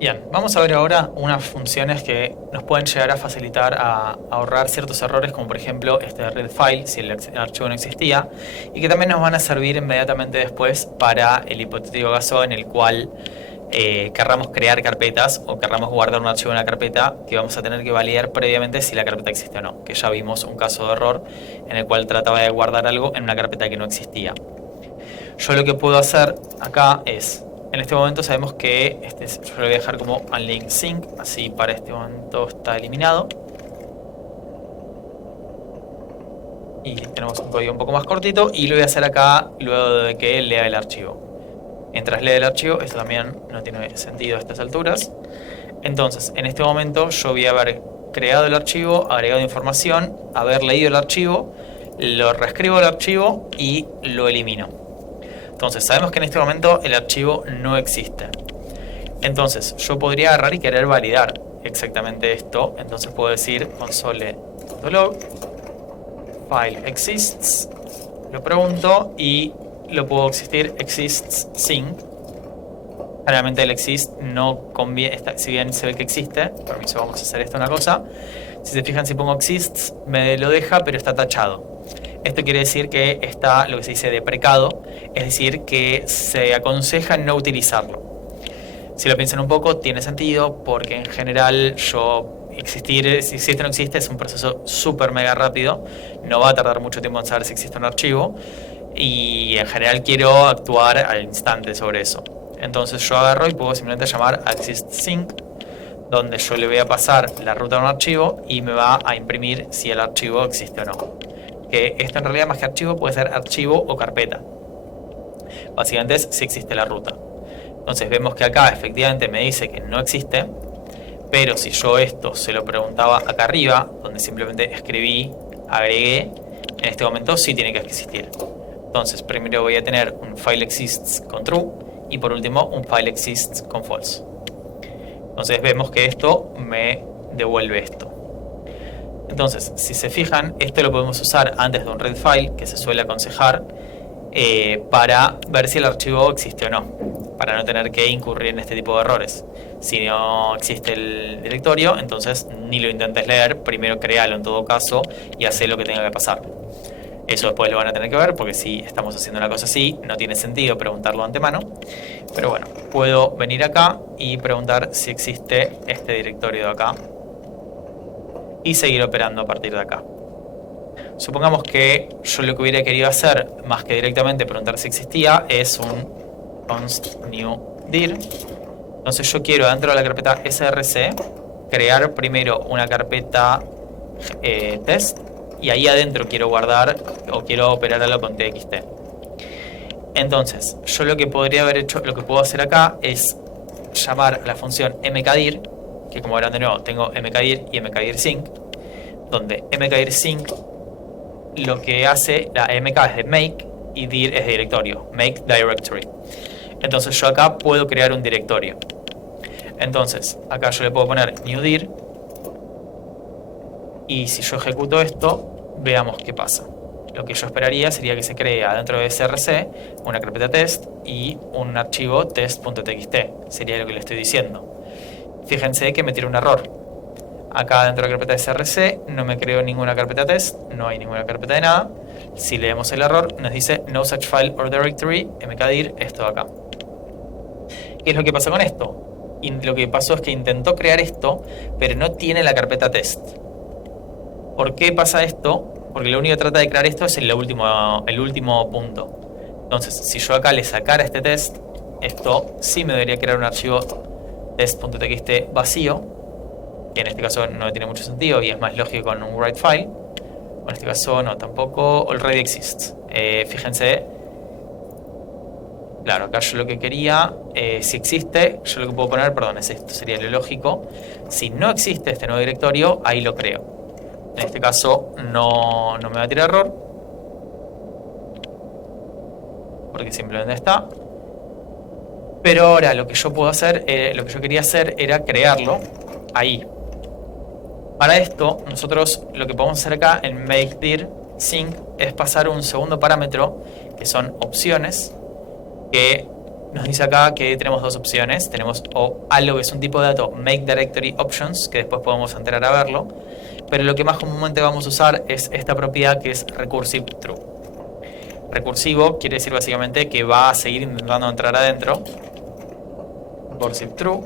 Bien, vamos a ver ahora unas funciones que nos pueden llegar a facilitar a ahorrar ciertos errores, como por ejemplo este de read file, si el archivo no existía, y que también nos van a servir inmediatamente después para el hipotético caso en el cual querramos crear carpetas o querramos guardar un archivo en una carpeta, que vamos a tener que validar previamente si la carpeta existe o no, que ya vimos un caso de error en el cual trataba de guardar algo en una carpeta que no existía. Yo lo que puedo hacer acá es, en este momento sabemos que yo lo voy a dejar como unlinked sync, así para este momento está eliminado. Y tenemos un código un poco más cortito y lo voy a hacer acá luego de que lea el archivo. Mientras lee el archivo, esto también no tiene sentido a estas alturas. Entonces, en este momento yo voy a haber creado el archivo, agregado información, haber leído el archivo, lo reescribo el archivo y lo elimino. Entonces sabemos que en este momento el archivo no existe. Entonces yo podría agarrar y querer validar exactamente esto. Entonces puedo decir console.log file exists, lo pregunto y lo puedo exists sync. Generalmente el exist no conviene, si bien se ve que existe. Permiso, vamos a hacer esto una cosa. Si se fijan, si pongo exists me lo deja, pero está tachado. Esto quiere decir que está lo que se dice deprecado, es decir, que se aconseja no utilizarlo. Si lo piensan un poco, tiene sentido, porque en general si existe o no existe, es un proceso súper mega rápido, no va a tardar mucho tiempo en saber si existe un archivo, y en general quiero actuar al instante sobre eso. Entonces yo agarro y puedo simplemente llamar existSync, donde yo le voy a pasar la ruta de un archivo y me va a imprimir si el archivo existe o no. Que esto en realidad más que archivo puede ser archivo o carpeta. Básicamente es si existe la ruta. Entonces vemos que acá efectivamente me dice que no existe, pero si yo esto se lo preguntaba acá arriba, donde simplemente escribí, agregué, en este momento sí tiene que existir. Entonces primero voy a tener un file exists con true y por último un file exists con false. Entonces vemos que esto me devuelve esto. Entonces, si se fijan, esto lo podemos usar antes de un read file, que se suele aconsejar, para ver si el archivo existe o no, para no tener que incurrir en este tipo de errores. Si no existe el directorio, entonces ni lo intentes leer, primero créalo en todo caso y haz lo que tenga que pasar. Eso después lo van a tener que ver, porque si estamos haciendo una cosa así, no tiene sentido preguntarlo de antemano. Pero bueno, puedo venir acá y preguntar si existe este directorio de acá y seguir operando a partir de acá. Supongamos que yo lo que hubiera querido hacer, más que directamente preguntar si existía, es un const new dir. Entonces yo quiero dentro de la carpeta src crear primero una carpeta test, y ahí adentro quiero guardar o quiero operar algo con txt. Entonces yo lo que podría haber hecho, lo que puedo hacer acá es llamar a la función mkdir, que como verán de nuevo tengo mkdir y mkdirsync, donde mkdirsync lo que hace, la mk es de make y dir es de directorio, make directory. Entonces yo acá puedo crear un directorio. Entonces acá yo le puedo poner new dir, y si yo ejecuto esto, veamos qué pasa. Lo que yo esperaría sería que se crea dentro de src una carpeta test y un archivo test.txt, sería lo que le estoy diciendo. Fíjense que me tira un error. Acá dentro de la carpeta src no me creo ninguna carpeta test, no hay ninguna carpeta de nada. Si leemos el error, nos dice no such file or directory, mkdir, esto de acá. ¿Qué es lo que pasa con esto? Y lo que pasó es que intentó crear esto, pero no tiene la carpeta test. ¿Por qué pasa esto? Porque lo único que trata de crear esto es el último punto. Entonces, si yo acá le sacara este test, esto sí me debería crear un archivo test.txt vacío, que en este caso no tiene mucho sentido y es más lógico con un write file. En este caso no, tampoco already exists. Fíjense, claro, acá yo lo que quería, si existe, yo lo que puedo poner, perdón, es esto, sería lo lógico. Si no existe este nuevo directorio, ahí lo creo. En este caso no me va a tirar error, porque simplemente está. Pero ahora lo que yo puedo hacer, lo que yo quería hacer era crearlo ahí. Para esto, nosotros lo que podemos hacer acá en makedir sync es pasar un segundo parámetro, que son opciones, que nos dice acá que tenemos dos opciones. Tenemos o algo que es un tipo de dato make directory options, que después podemos entrar a verlo, pero lo que más comúnmente vamos a usar es esta propiedad que es recursive true. Recursivo quiere decir básicamente que va a seguir intentando entrar adentro. Recursive true,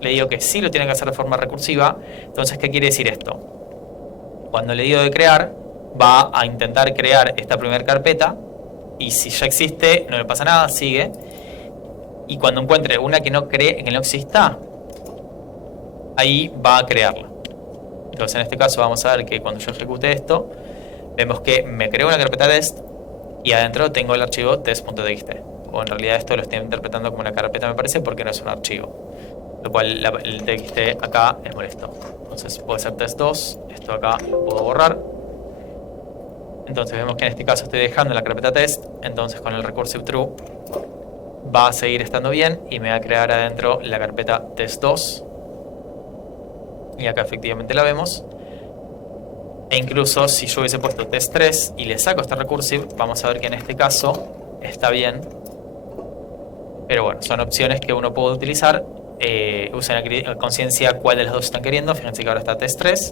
le digo que sí lo tiene que hacer de forma recursiva. Entonces, ¿qué quiere decir esto? Cuando le digo de crear, va a intentar crear esta primera carpeta, y si ya existe, no le pasa nada, sigue. Y cuando encuentre una que no exista, ahí va a crearla. Entonces en este caso vamos a ver que cuando yo ejecute esto, vemos que me creó una carpeta test y adentro tengo el archivo test.txt. O en realidad esto lo estoy interpretando como una carpeta, me parece, porque no es un archivo. Lo cual el txt acá es molesto. Entonces puede ser test2, esto acá lo puedo borrar. Entonces vemos que en este caso estoy dejando la carpeta test. Entonces con el recursive true va a seguir estando bien y me va a crear adentro la carpeta test2. Y acá efectivamente la vemos. E incluso si yo hubiese puesto test3 y le saco este recursive, vamos a ver que en este caso está bien. Pero bueno, son opciones que uno puede utilizar. Usen a conciencia cuál de los dos están queriendo. Fíjense que ahora está test3.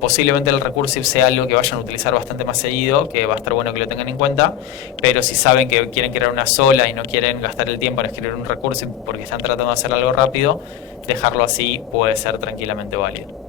Posiblemente el recursive sea algo que vayan a utilizar bastante más seguido, que va a estar bueno que lo tengan en cuenta, pero si saben que quieren crear una sola y no quieren gastar el tiempo en escribir un recursive porque están tratando de hacer algo rápido, dejarlo así puede ser tranquilamente válido.